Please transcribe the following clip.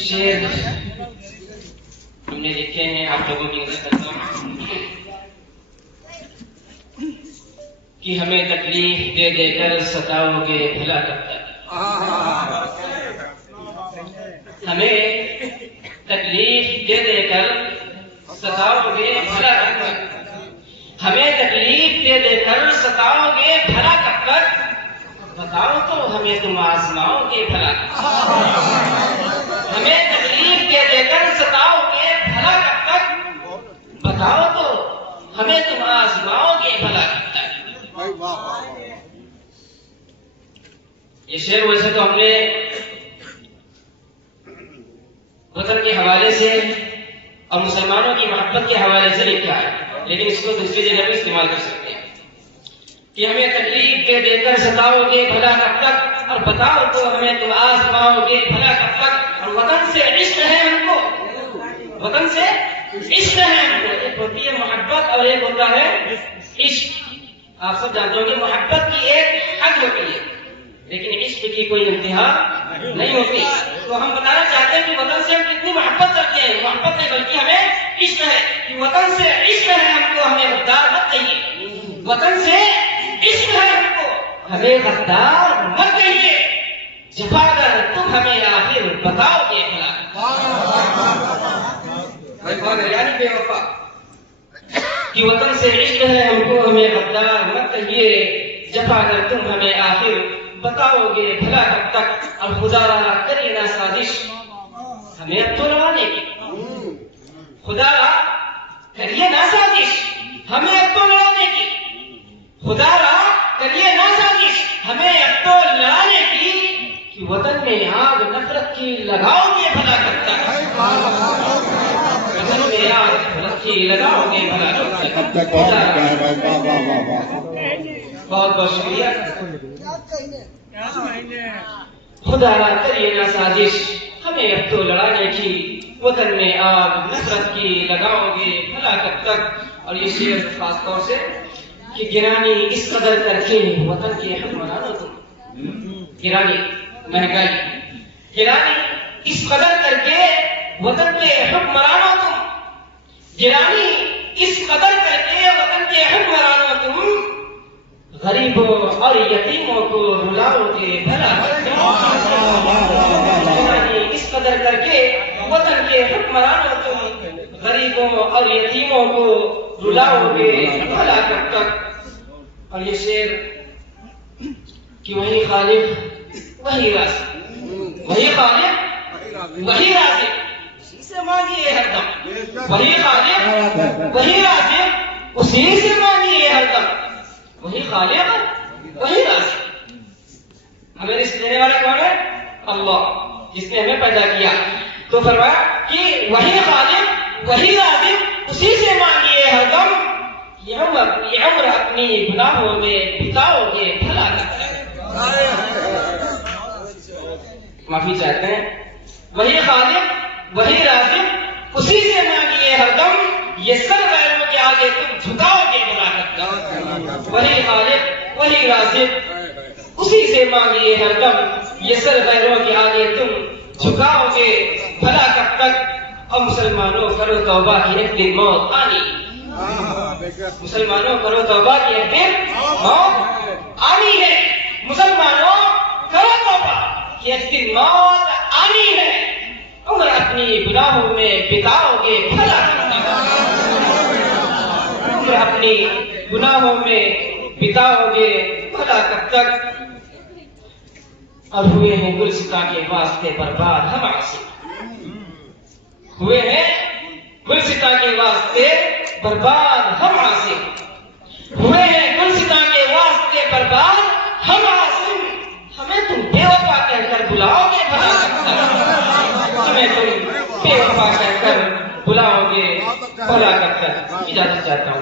شعر ہم نے لکھے ہیں، آپ لوگوں کی نظر کرتا ہوں کہ ہمیں تکلیف دے دے کر ستاؤ گے بھلا کب تک، ہمیں تکلیف دے دے کر ستاؤ گے بھلا کب تک، ہمیں تکلیف دے دے کر ستاؤ گے بھلا کب تک، بتاؤ تو ہمیں تم آزماؤ گے بھلا کب تک، ہمیں تکلیف دے دے کر ستاؤ گے بھلا کب تک، بتاؤ تو ہمیں تم آزماؤ گے بھلا کب تک۔ یہ شعر ویسے تو ہم نے وطن کے حوالے سے اور مسلمانوں کی محبت کے حوالے سے لکھا ہے، لیکن اس کو دوسری جگہ بھی استعمال کر سکتے ہیں کہ ہمیں تکلیف دے دے کر ستاؤ گے بھلا کب تک، اور بتاؤ تو ہمیں تم آزماؤ گے بھلا کب تک۔ اور وطن سے عشق ہے ہم کو، وطن سے عشق ہے ہم کو، ایک ہوتی ہے محبت اور ایک ہوتا ہے عشق۔ آپ سب جانتے ہو کہ محبت کی ایک حد ہوتی ہے لیکن عشق کی کوئی انتہا نہیں ہوتی۔ تو ہم بتانا چاہتے ہیں کہ وطن سے ہم کتنی محبت کرتے ہیں، محبت نہیں بلکہ ہمیں عشق ہے، کہ وطن سے عشق ہے ہم کو، ہمیں غدار مت کہیے، وطن سے عشق ہے ہم کو، ہمیں غدار مت کہیے، جفا کر تم ہمیں آخر بتاؤ گے بھلا، یعنی بے وفا، کہ وطن سے عشق ہے ہم کو، ہمیں غدار مت کہیے، جفا کر تم ہمیں آخر بتاؤ گے بھلا کب تک۔ اور خدا رہا کریے نہ سازش ہمیں اب تو لڑانے کی، خدا رہا کریے نہ سازش ہمیں اب تو لڑانے کی، خدا رہا کریے نہ سازش ہمیں اب تو لڑانے کی، کہ وطن میں آگ نفرت کی لگاؤ گے بھلا کب تک، وطن میں آگ نفرت کی لگاؤ گے بھلا کب تک۔ بہت بہت شکریہ۔ خدا را کریے نہ سازش ہمیں اب تو لڑانے کی، وطن میں آگ نفرت کی لگاؤ گے بھلا کب تک۔ اور یہ شعر خاص طور سے کہ گرانی اس قدر کر کے وطن کے حکمرانوں تم، گرانی مہنگائی، گرانی اس قدر کر کے وطن کے حکمرانوں تم، گرانی اس قدر کر کے وطن کے حکمرانوں تم، غریبوں اور یتیموں کو رلاؤ گے بھلا کب تک، اس قدر کر کے وطن کے حکمرانوں تم، غریبوں اور یتیموں کو رلاؤ گے بھلا کب تک۔ اور یہ شعر کہ وہی خالق وہی رازق، وہی خالق وہی رازق، اسی سے مانگیے ہر دم، وہی خالق وہی رازق، اسی سے مانگیے ہر دم، وہی خالق وہی رازق۔ ہمیں رزق دینے والا کون ہے؟ اللہ، جس نے ہمیں پیدا کیا۔ تو فرمایا کہ وہی خالق وہی رازق، اسی سے مانگیے ہر دم، یہ عمر اپنی گناہوں میں بتاؤ گے بھلا کب تک۔ معافی چاہتے ہیں، وہی خالق وہی رازق، اسی سے مانگیے ہر دم، یہ سر غیروں کے آگے تم جھکاؤ گے بھلا کب تک۔ وہی خالق وہی رازق، اسی سے مانگیے ہر دم، یہ سر غیروں کے آگے تم جھکاؤ گے بھلا کب تک۔ اور مسلمانوں کرو توبہ کی ایک دن موت آنی، مسلمانوں کرو توبہ کی ایک دن موت آنی ہے، مسلمانوں کرو توبہ کی ایک دن موت آنی ہے، عمر اپنی گناہوں میں بتاؤ گے بھلا کب تک، عمر اپنی گناہوں میں بتاؤ گے بھلا کب تک۔ اور ہوئے ہیں گلستاں کے واسطے برباد ہم عاصم، ہوئے ہیں گلستاں کے واسطے برباد ہم عاصم، ہوئے ہیں گلستاں کے واسطے برباد ہم عاصم، ہمیں تم بے وفا کہہ کر بلاؤ گے بھلا کب تک، ہمیں تم بے وفا کہہ کر بلاؤ گے بھلا کب تک۔ اجازت چاہتا ہوں۔